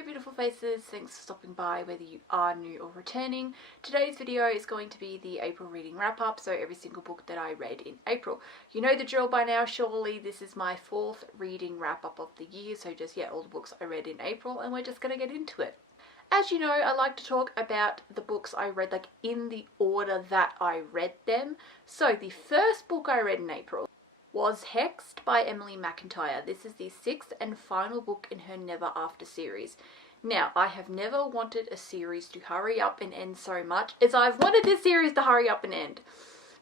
Hello beautiful faces, thanks for stopping by whether you are new or returning. Today's video is going to be the April reading wrap up, so every single book that I read in April. You know the drill by now surely, this is my 4th reading wrap up of the year, so just all the books I read in April and we're just going to get into it. As you know, I like to talk about the books I read in the order that I read them. So the first book I read in April was Hexed by Emily McIntyre. This is the 6th and final book in her Never After series. Now, I have never wanted a series to hurry up and end so much as I've wanted this series to hurry up and end.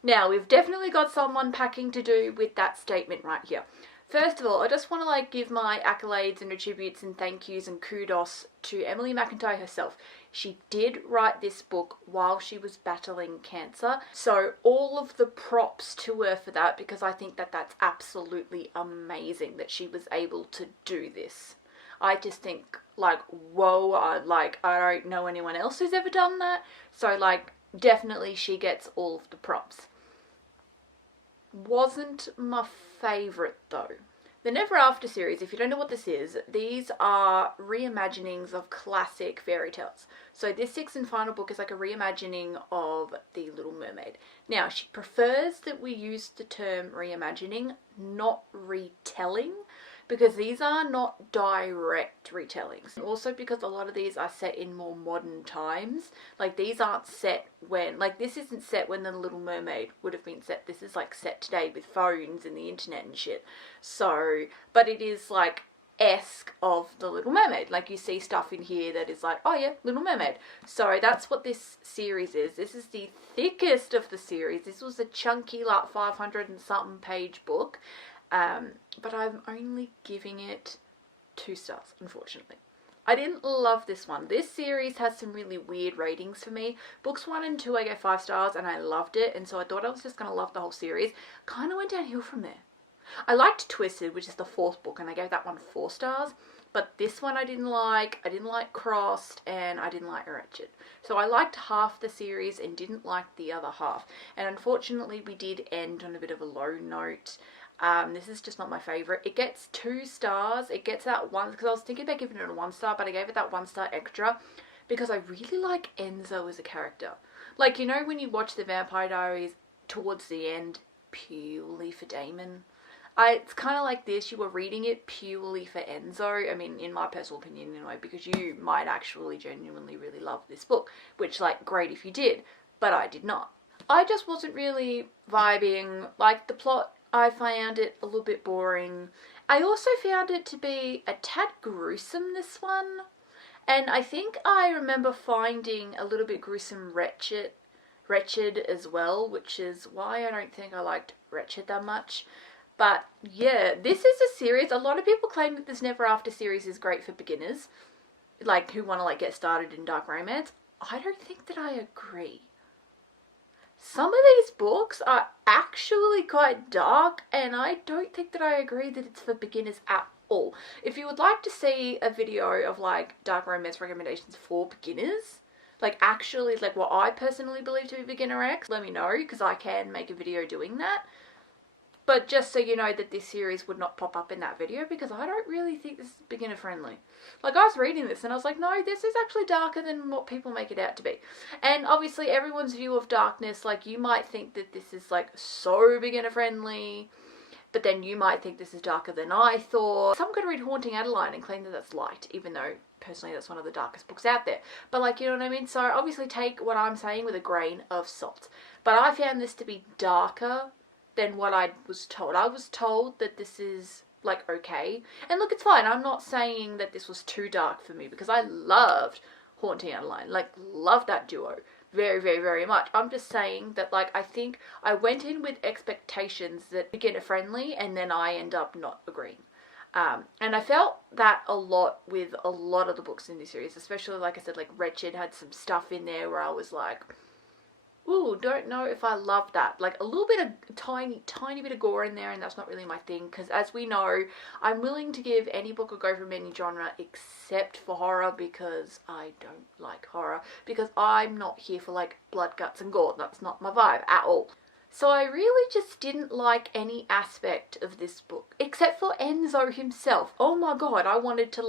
Now, we've definitely got some unpacking to do with that statement right here. First of all, I just want to give my accolades and attributes and thank yous and kudos to Emily McIntyre herself. She did write this book while she was battling cancer, so all of the props to her for that, because I think that that's absolutely amazing that she was able to do this. I just think whoa, I don't know anyone else who's ever done that, so definitely she gets all of the props. Wasn't my favourite though. The Never After series, if you don't know what this is, these are reimaginings of classic fairy tales. So this 6th and final book is a reimagining of The Little Mermaid. Now, she prefers that we use the term reimagining, not retelling, because these are not direct retellings. Also because a lot of these are set in more modern times. These aren't set when, this isn't set when The Little Mermaid would have been set. This is set today with phones and the internet and shit. So, but it is esque of The Little Mermaid. You see stuff in here that is oh yeah, Little Mermaid. So that's what this series is. This is the thickest of the series. This was a chunky 500 and something page book. But I'm only giving it 2 stars, unfortunately. I didn't love this one. This series has some really weird ratings for me. Books 1 and 2 I gave 5 stars and I loved it, and so I thought I was just going to love the whole series. Kind of went downhill from there. I liked Twisted, which is the 4th book, and I gave that one 4 stars. But this one I didn't like Crossed, and I didn't like Wretched. So I liked half the series and didn't like the other half. And unfortunately we did end on a bit of a low note. This is just not my favourite. It gets 2 stars. It gets that one, because I was thinking about giving it a 1 star, but I gave it that 1 star extra because I really like Enzo as a character. You know when you watch the Vampire Diaries towards the end purely for Damon? It's kind of like this. You were reading it purely for Enzo. I mean, in my personal opinion anyway, because you might actually genuinely really love this book, which great if you did, but I did not. I just wasn't really vibing. The plot, I found it a little bit boring. I also found it to be a tad gruesome, this one. And I think I remember finding a little bit gruesome Wretched as well, which is why I don't think I liked Wretched that much. But yeah, this is a series. A lot of people claim that this Never After series is great for beginners, who want to get started in dark romance. I don't think that I agree. Some of these books are actually quite dark, and I don't think that I agree that it's for beginners at all. If you would like to see a video of dark romance recommendations for beginners, actually what I personally believe to be beginner X, let me know, because I can make a video doing that. But just so you know that this series would not pop up in that video, because I don't really think this is beginner friendly. I was reading this and I was no, this is actually darker than what people make it out to be. And obviously everyone's view of darkness, you might think that this is so beginner friendly, but then you might think this is darker than I thought. Some could read Haunting Adeline and claim that that's light, even though personally that's one of the darkest books out there. But you know what I mean? So obviously take what I'm saying with a grain of salt. But I found this to be darker than what I was told. I was told that this is okay, and look, it's fine. I'm not saying that this was too dark for me, because I loved Haunting Adeline, loved that duo very, very, very much. I'm just saying that I think I went in with expectations that beginner friendly, and then I end up not agreeing. And I felt that a lot with a lot of the books in this series, especially I said, Wretched had some stuff in there where I was ooh, don't know if I love that. A little bit of tiny bit of gore in there, and that's not really my thing, because as we know, I'm willing to give any book a go from any genre except for horror, because I don't like horror, because I'm not here for blood, guts and gore. That's not my vibe at all. So I really just didn't like any aspect of this book, except for Enzo himself. Oh my god, I wanted to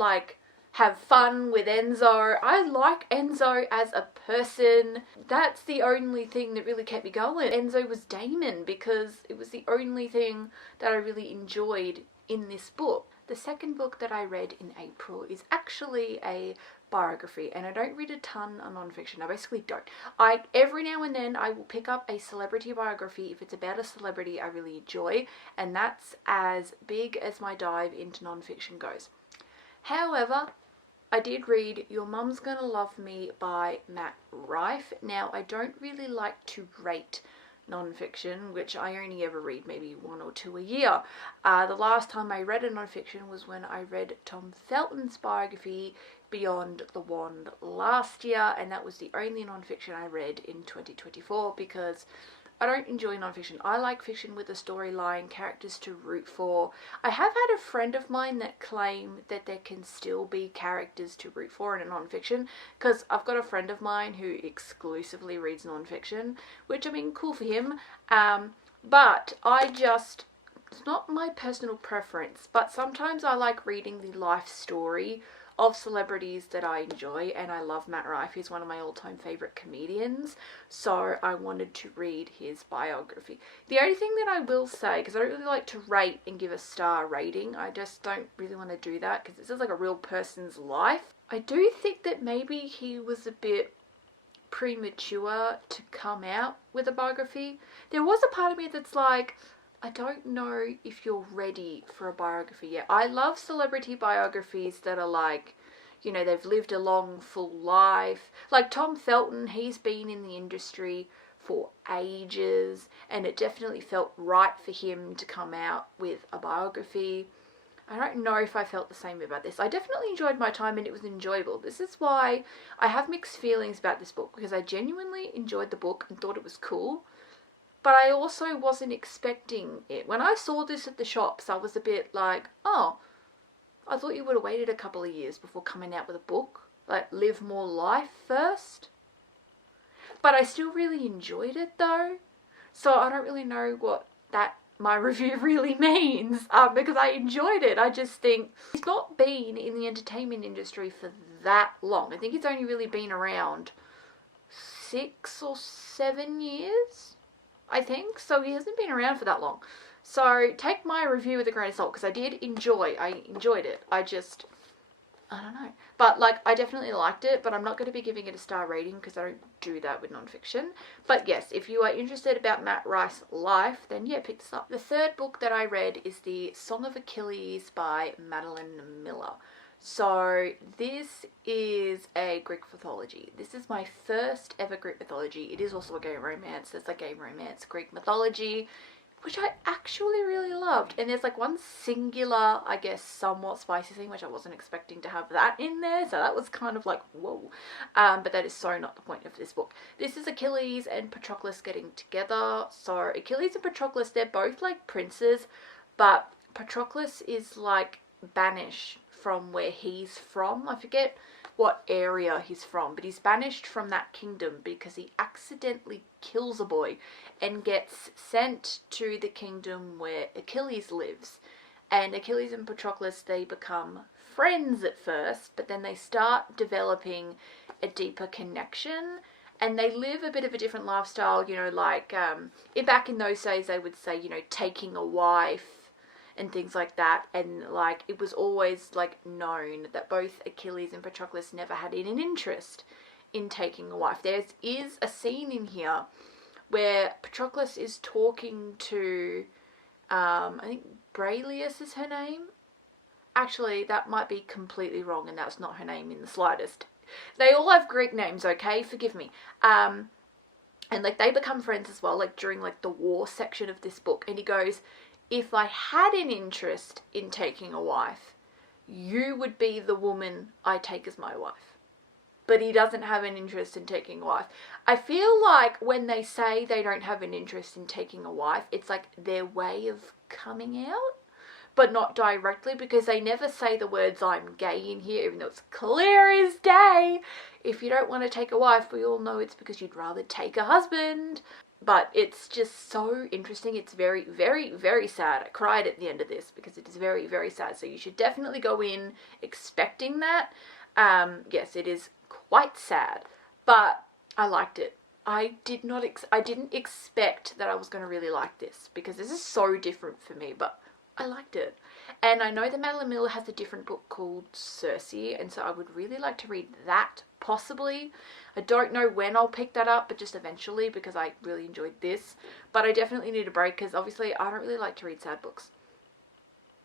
have fun with Enzo. I like Enzo as a person. That's the only thing that really kept me going. Enzo was Damon because it was the only thing that I really enjoyed in this book. The second book that I read in April is actually a biography, and I don't read a ton of non-fiction. I basically don't. Every now and then I will pick up a celebrity biography if it's about a celebrity I really enjoy, and that's as big as my dive into non-fiction goes. However, I did read Your Mum's Gonna Love Me by Matt Rife. Now, I don't really like to rate non-fiction, which I only ever read maybe 1 or 2 a year. The last time I read a non-fiction was when I read Tom Felton's biography Beyond the Wand last year, and that was the only non-fiction I read in 2024 because I don't enjoy non-fiction. I like fiction with a storyline, characters to root for. I have had a friend of mine that claim that there can still be characters to root for in a non-fiction, because I've got a friend of mine who exclusively reads non-fiction, which, I mean, cool for him. But it's not my personal preference, but sometimes I like reading the life story of celebrities that I enjoy, and I love Matt Rife. He's one of my all-time favourite comedians, so I wanted to read his biography. The only thing that I will say, because I don't really like to rate and give a star rating, I just don't really want to do that, because this is like a real person's life. I do think that maybe he was a bit premature to come out with a biography. There was a part of me that's like, I don't know if you're ready for a biography yet. I love celebrity biographies that are like, you know, they've lived a long, full life. Like Tom Felton, he's been in the industry for ages, and it definitely felt right for him to come out with a biography. I don't know if I felt the same about this. I definitely enjoyed my time and it was enjoyable. This is why I have mixed feelings about this book, because I genuinely enjoyed the book and thought it was cool. But I also wasn't expecting it. When I saw this at the shops, I was a bit like, oh, I thought you would have waited a couple of years before coming out with a book. Like, live more life first. But I still really enjoyed it though. So I don't really know what my review really means, because I enjoyed it. I just think he's not been in the entertainment industry for that long. I think he's only really been around 6 or 7 years. I think. So he hasn't been around for that long. So take my review with a grain of salt, because I enjoyed it. I don't know. But like, I definitely liked it, but I'm not going to be giving it a star rating because I don't do that with non-fiction. But yes, if you are interested about Matt Rife's life, then yeah, pick this up. The third book that I read is The Song of Achilles by Madeline Miller. So this is a Greek mythology. This is my first ever Greek mythology. It is also a gay romance. There's a gay romance Greek mythology, which I actually really loved. And there's like one singular, I guess, somewhat spicy thing, which I wasn't expecting to have that in there. So that was kind of like, whoa. But that is so not the point of this book. This is Achilles and Patroclus getting together. So Achilles and Patroclus, they're both like princes, but Patroclus is like banished from where he's from. I forget what area he's from, but he's banished from that kingdom because he accidentally kills a boy and gets sent to the kingdom where Achilles lives. And Achilles and Patroclus, they become friends at first, but then they start developing a deeper connection, and they live a bit of a different lifestyle, you know, like back in those days they would say, you know, taking a wife and things like that. And like, it was always like known that both Achilles and Patroclus never had an interest in taking a wife. There is a scene in here where Patroclus is talking to I think Bralius is her name. Actually, that might be completely wrong, and that's not her name in the slightest. They all have Greek names, okay? Forgive me. And like, they become friends as well, like during like the war section of this book. And he goes, if I had an interest in taking a wife, you would be the woman I take as my wife. But he doesn't have an interest in taking a wife. I feel like when they say they don't have an interest in taking a wife, it's like their way of coming out, but not directly, because they never say the words I'm gay in here, even though it's clear as day. If you don't want to take a wife, we all know it's because you'd rather take a husband. But it's just so interesting. It's very, very, very sad. I cried at the end of this because it is very, very sad. So you should definitely go in expecting that. Yes, it is quite sad, but I liked it. I didn't expect that I was going to really like this because this is so different for me, but I liked it. And I know that Madeline Miller has a different book called Circe, and so I would really like to read that, possibly. I don't know when I'll pick that up, but just eventually, because I really enjoyed this. But I definitely need a break, because obviously I don't really like to read sad books.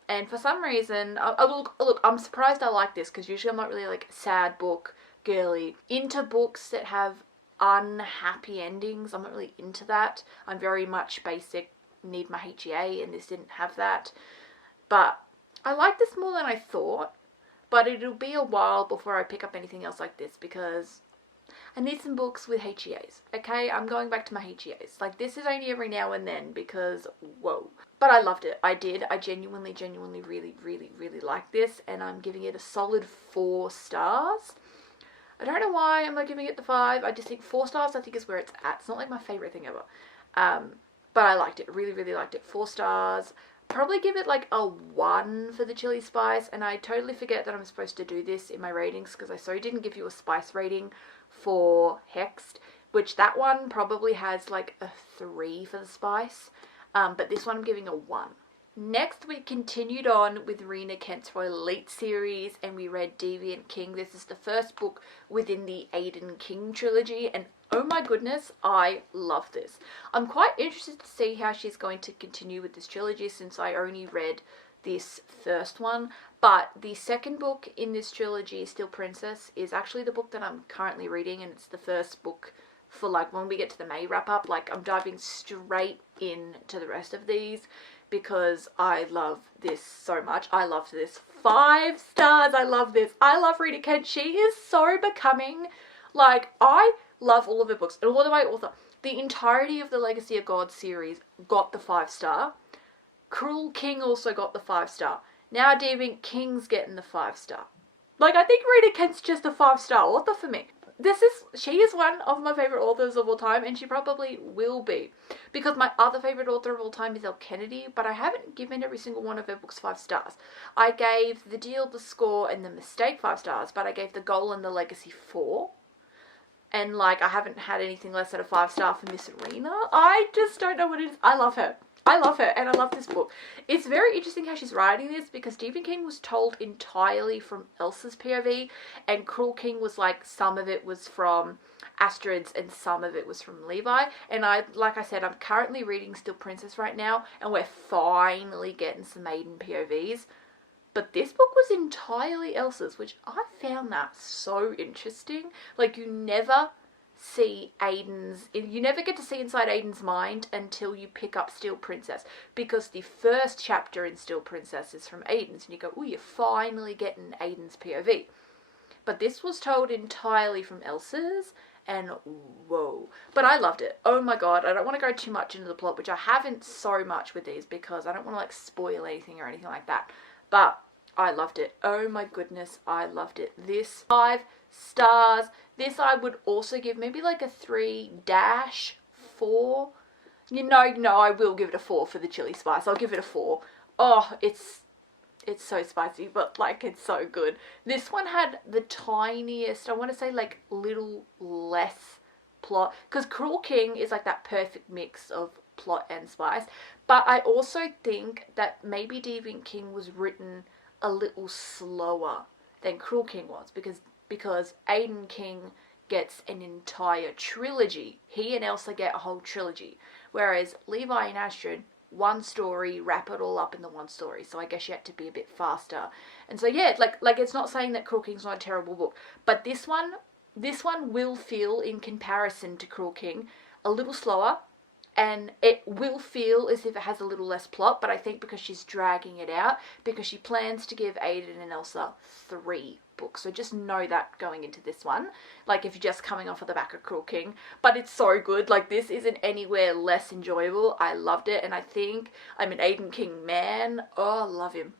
And for some reason, look, I'm surprised I like this, because usually I'm not really like sad book, girly. Into books that have unhappy endings, I'm not really into that. I'm very much basic, need my HEA, and this didn't have that. But I like this more than I thought, but it'll be a while before I pick up anything else like this because I need some books with HEAs, okay? I'm going back to my HEAs. Like, this is only every now and then because, whoa. But I loved it. I did. I genuinely, really, really, really like this, and I'm giving it a solid 4 stars. I don't know why I'm not giving it the 5. I just think 4 stars, I think, is where it's at. It's not like my favourite thing ever. But I liked it. Really, really liked it. 4 stars. Probably give it like a 1 for the chili spice, and I totally forget that I'm supposed to do this in my ratings because I so didn't give you a spice rating for Hexed, which that one probably has like a 3 for the spice, but this one I'm giving a 1. Next, we continued on with Rena Kent's Royal Elite series, and we read Deviant King. This is the first book within the Aiden King trilogy, and oh my goodness, I love this. I'm quite interested to see how she's going to continue with this trilogy since I only read this first one. But the second book in this trilogy, Still Princess, is actually the book that I'm currently reading, and it's the first book for like when we get to the May wrap-up. Like, I'm diving straight into the rest of these because I love this so much. I love this. 5 stars. I love this. I love Rena Kent. She is so becoming. Like, I love all of her books. And all the way author. The entirety of the Legacy of God series got the 5 star. Cruel King also got the 5 star. Now Deviant King's getting the 5 star. Like, I think Rena Kent's just a 5 star author for me. She is one of my favourite authors of all time, and she probably will be. Because my other favourite author of all time is Elle Kennedy, but I haven't given every single one of her books 5 stars. I gave The Deal, The Score, and The Mistake 5 stars, but I gave The Goal and The Legacy 4. And, like, I haven't had anything less than a 5 star for Miss Arena. I just don't know what it is. I love her. I love her, and I love this book. It's very interesting how she's writing this, because Deviant King was told entirely from Elsa's POV, and Cruel King was like, some of it was from Astrid's and some of it was from Levi. And like I said, I'm currently reading Still Princess right now, and we're finally getting some maiden POVs. But this book was entirely Elsa's, which I found that so interesting. Like, you never get to see inside Aiden's mind until you pick up Still Princess, because the first chapter in Still Princess is from Aiden's, and you go, oh, you're finally getting Aiden's POV. But this was told entirely from Elsa's, and whoa. But I loved it. Oh my god, I don't want to go too much into the plot, which I haven't so much with these because I don't want to like spoil anything or anything like that. But I loved it. Oh my goodness, I loved it. This 5 stars. This I would also give maybe like a 3-4. No, I will give it a 4 for the chili spice. I'll give it a 4. Oh, it's so spicy, but like, it's so good. This one had the tiniest, I want to say like little less plot, because Cruel King is like that perfect mix of plot and spice. But I also think that maybe Deviant King was written a little slower than Cruel King was, because Aiden King gets an entire trilogy. He and Elsa get a whole trilogy, whereas Levi and Astrid, one story, wrap it all up in the one story. So I guess you had to be a bit faster. And so yeah, like it's not saying that Cruel King's not a terrible book, but this one will feel, in comparison to Cruel King, a little slower, and it will feel as if it has a little less plot, but I think because she's dragging it out, because she plans to give Aiden and Elsa 3 books. So just know that going into this one, like if you're just coming off of the back of Cruel King. But it's so good. Like, this isn't anywhere less enjoyable. I loved it, and I think I'm an Aiden King man. Oh, love him.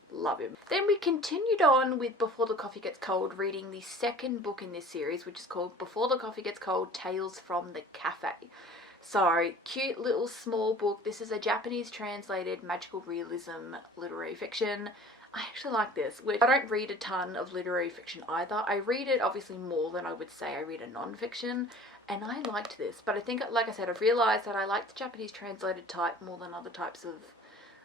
Then we continued on with Before the Coffee Gets Cold, reading the second book in this series, which is called Before the Coffee Gets Cold, Tales from the Cafe. So, cute little small book. This is a Japanese translated magical realism literary fiction. I actually like this, which I don't read a ton of literary fiction either. I read it obviously more than I would say I read a non-fiction, and I liked this. But I think, like I said, I've realised that I like the Japanese translated type more than other types of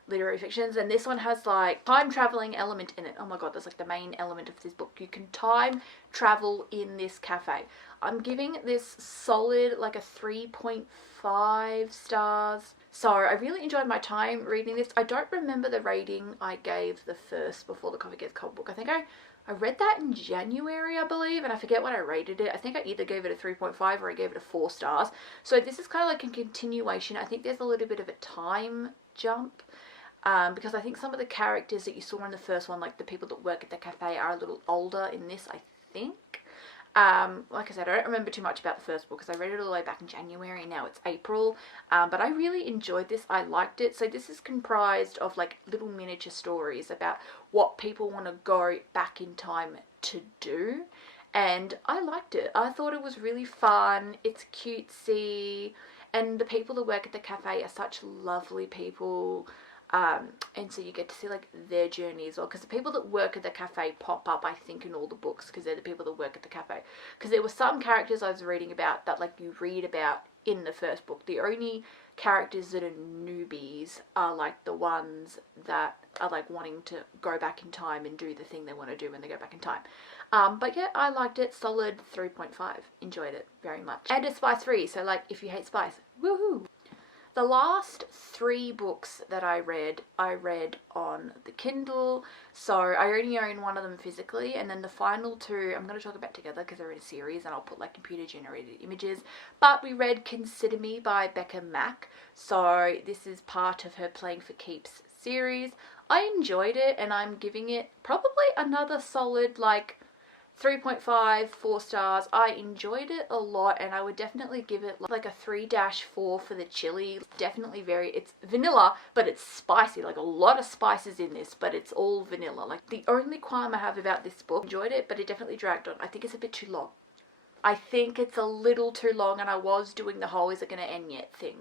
literary fictions, and this one has like time traveling element in it. Oh my god, that's like the main element of this book. You can time travel in this cafe. I'm giving this solid like a 3.5 stars. So I really enjoyed my time reading this. I don't remember the rating I gave the first Before the Coffee Gets Cold book. I think I read that in January, I believe, and I forget what I rated it. I think I either gave it a 3.5 or I gave it a 4 stars. So this is kind of like a continuation. I think there's a little bit of a time jump. Because I think some of the characters that you saw in the first one, like the people that work at the cafe, are a little older in this, I think. Like I said, I don't remember too much about the first book because I read it all the way back in January and now it's April. But I really enjoyed this. I liked it. So this is comprised of like little miniature stories about what people want to go back in time to do. And I liked it. I thought it was really fun. It's cutesy. And the people that work at the cafe are such lovely people. And so you get to see like their journey as well, because the people that work at the cafe pop up, I think, in all the books, because they're the people that work at the cafe. Because there were some characters I was reading about that like you read about in the first book. The only characters that are newbies are like the ones that are like wanting to go back in time and do the thing they want to do when they go back in time. But yeah, I liked it. Solid 3.5. Enjoyed it very much. And it's spice free, so like if you hate spice, woohoo! The last 3 books that I read on the Kindle, so I only own one of them physically, and then the final 2 I'm going to talk about together because they're in a series and I'll put like computer generated images. But we read Consider Me by Becca Mack, so this is part of her Playing for Keeps series. I enjoyed it and I'm giving it probably another solid like 3.5, 4 stars. I enjoyed it a lot and I would definitely give it like a 3-4 for the chili. Definitely it's vanilla, but it's spicy, like a lot of spices in this, but it's all vanilla. Like the only qualm I have about this book, enjoyed it, but it definitely dragged on. I think it's a bit too long. I think it's a little too long, and I was doing the whole is it going to end yet thing.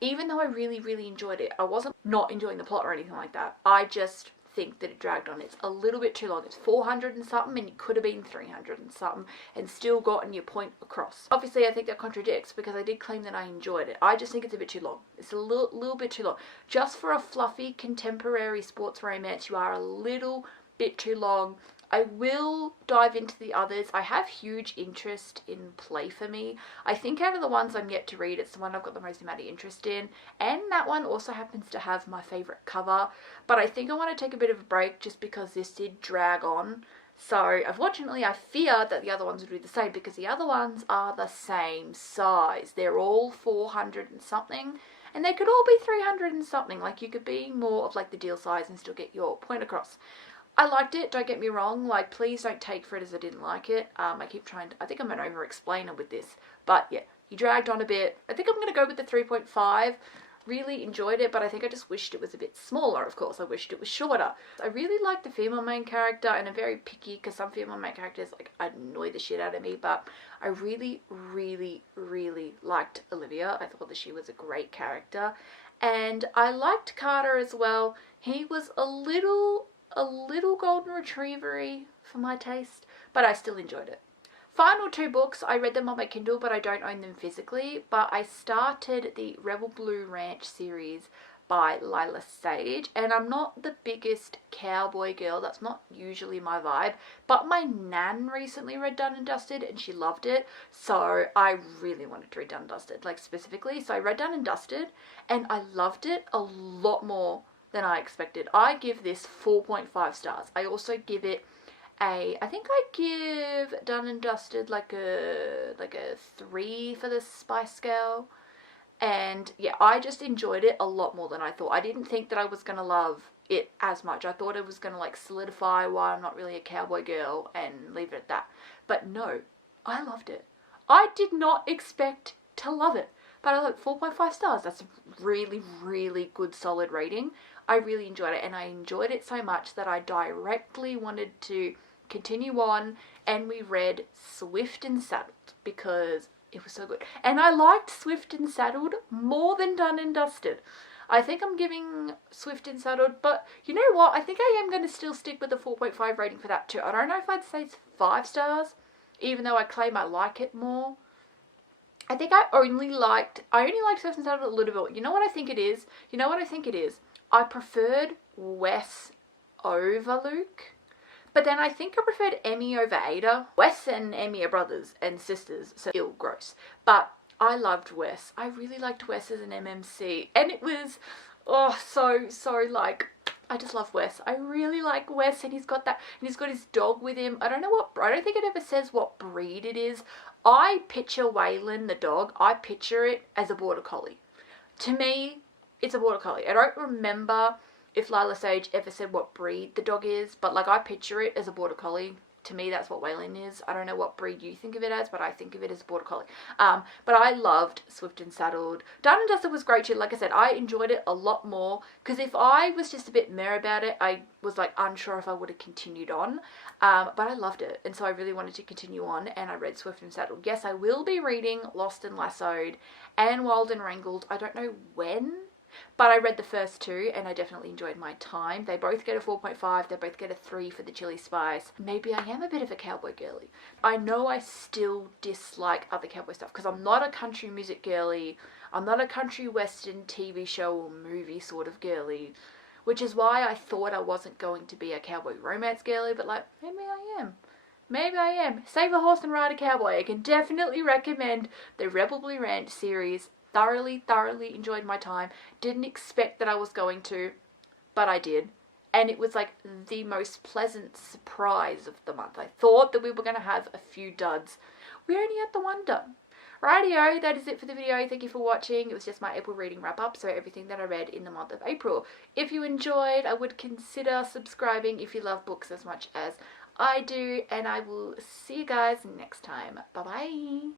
Even though I really, really enjoyed it, I wasn't not enjoying the plot or anything like that. I just think that it dragged on. It's a little bit too long. It's 400 and something and it could have been 300 and something and still gotten your point across. Obviously I think that contradicts because I did claim that I enjoyed it. I just think it's a bit too long. It's a little bit too long. Just for a fluffy contemporary sports romance, you are a little bit too long. I will dive into the others. I have huge interest in Play For Me. I think out of the ones I'm yet to read, it's the one I've got the most amount of interest in. And that one also happens to have my favourite cover. But I think I want to take a bit of a break just because this did drag on. So unfortunately I fear that the other ones will do the same because the other ones are the same size. They're all 400 and something. And they could all be 300 and something. Like you could be more of like the deal size and still get your point across. I liked it, don't get me wrong, like please don't take for it as I didn't like it. I keep trying to, I think I'm an over-explainer with this, but yeah, he dragged on a bit. I think I'm going to go with the 3.5. Really enjoyed it, but I think I just wished it was a bit smaller, of course. I wished it was shorter. I really like the female main character, and I'm very picky because some female main characters like annoy the shit out of me, but I really, really, really liked Olivia. I thought that she was a great character, and I liked Carter as well. He was a little golden retriever-y for my taste, but I still enjoyed it. Final 2 books, I read them on my Kindle, but I don't own them physically, but I started the Rebel Blue Ranch series by Lila Sage, and I'm not the biggest cowboy girl, that's not usually my vibe, but my nan recently read Done and Dusted and she loved it, so I really wanted to read Done and Dusted, like specifically, so I read Done and Dusted and I loved it a lot more than I expected. I give this 4.5 stars. I also give it I think I give Done and Dusted like a 3 for the spice scale. And yeah, I just enjoyed it a lot more than I thought. I didn't think that I was going to love it as much. I thought it was going to like solidify why I'm not really a cowboy girl and leave it at that. But no, I loved it. I did not expect to love it. But I like 4.5 stars. That's a really, really good solid rating. I really enjoyed it, and I enjoyed it so much that I directly wanted to continue on, and we read Swift and Saddled because It was so good. And I liked Swift and Saddled more than Done and Dusted. I think I'm giving Swift and Saddled, but you know what? I think I am going to still stick with the 4.5 rating for that too. I don't know if I'd say it's 5 stars, even though I claim I like it more. I think I only liked Swift and Saddled a little bit. You know what I think it is? I preferred Wes over Luke. But then I think I preferred Emmy over Ada. Wes and Emmy are brothers and sisters, so ill gross. But I loved Wes. I really liked Wes as an MMC. And it was, so like, I just love Wes. I really like Wes, and he's got that, and he's got his dog with him. I don't think it ever says what breed it is. I picture Waylon, the dog, I picture it as a border collie. To me, it's a border collie. I don't remember if Lila Sage ever said what breed the dog is, but like I picture it as a border collie. To me, that's what Waylon is. I don't know what breed you think of it as, but I think of it as border collie. But I loved Swift and Saddled. Done and Dusted was great too. Like I said, I enjoyed it a lot more, because if I was just a bit meh about it, I was like unsure if I would have continued on. But I loved it, and so I really wanted to continue on, and I read Swift and Saddled. Yes, I will be reading Lost and Lassoed and Wild and Wrangled. I don't know when, but I read the first two, and I definitely enjoyed my time. They both get a 4.5. They both get a 3 for the chili spice. Maybe I am a bit of a cowboy girly. I know I still dislike other cowboy stuff, because I'm not a country music girly. I'm not a country western TV show or movie sort of girly, which is why I thought I wasn't going to be a cowboy romance girly, but like, maybe I am. Maybe I am. Save a Horse and Ride a Cowboy. I can definitely recommend the Rebel Blue Ranch series. Thoroughly enjoyed my time. Didn't expect that I was going to, but I did. And it was like the most pleasant surprise of the month. I thought that we were going to have a few duds. We're only at the one dud. Rightio, that is it for the video. Thank you for watching. It was just my April reading wrap up, so everything that I read in the month of April. If you enjoyed, I would consider subscribing if you love books as much as I do, and I will see you guys next time. Bye bye.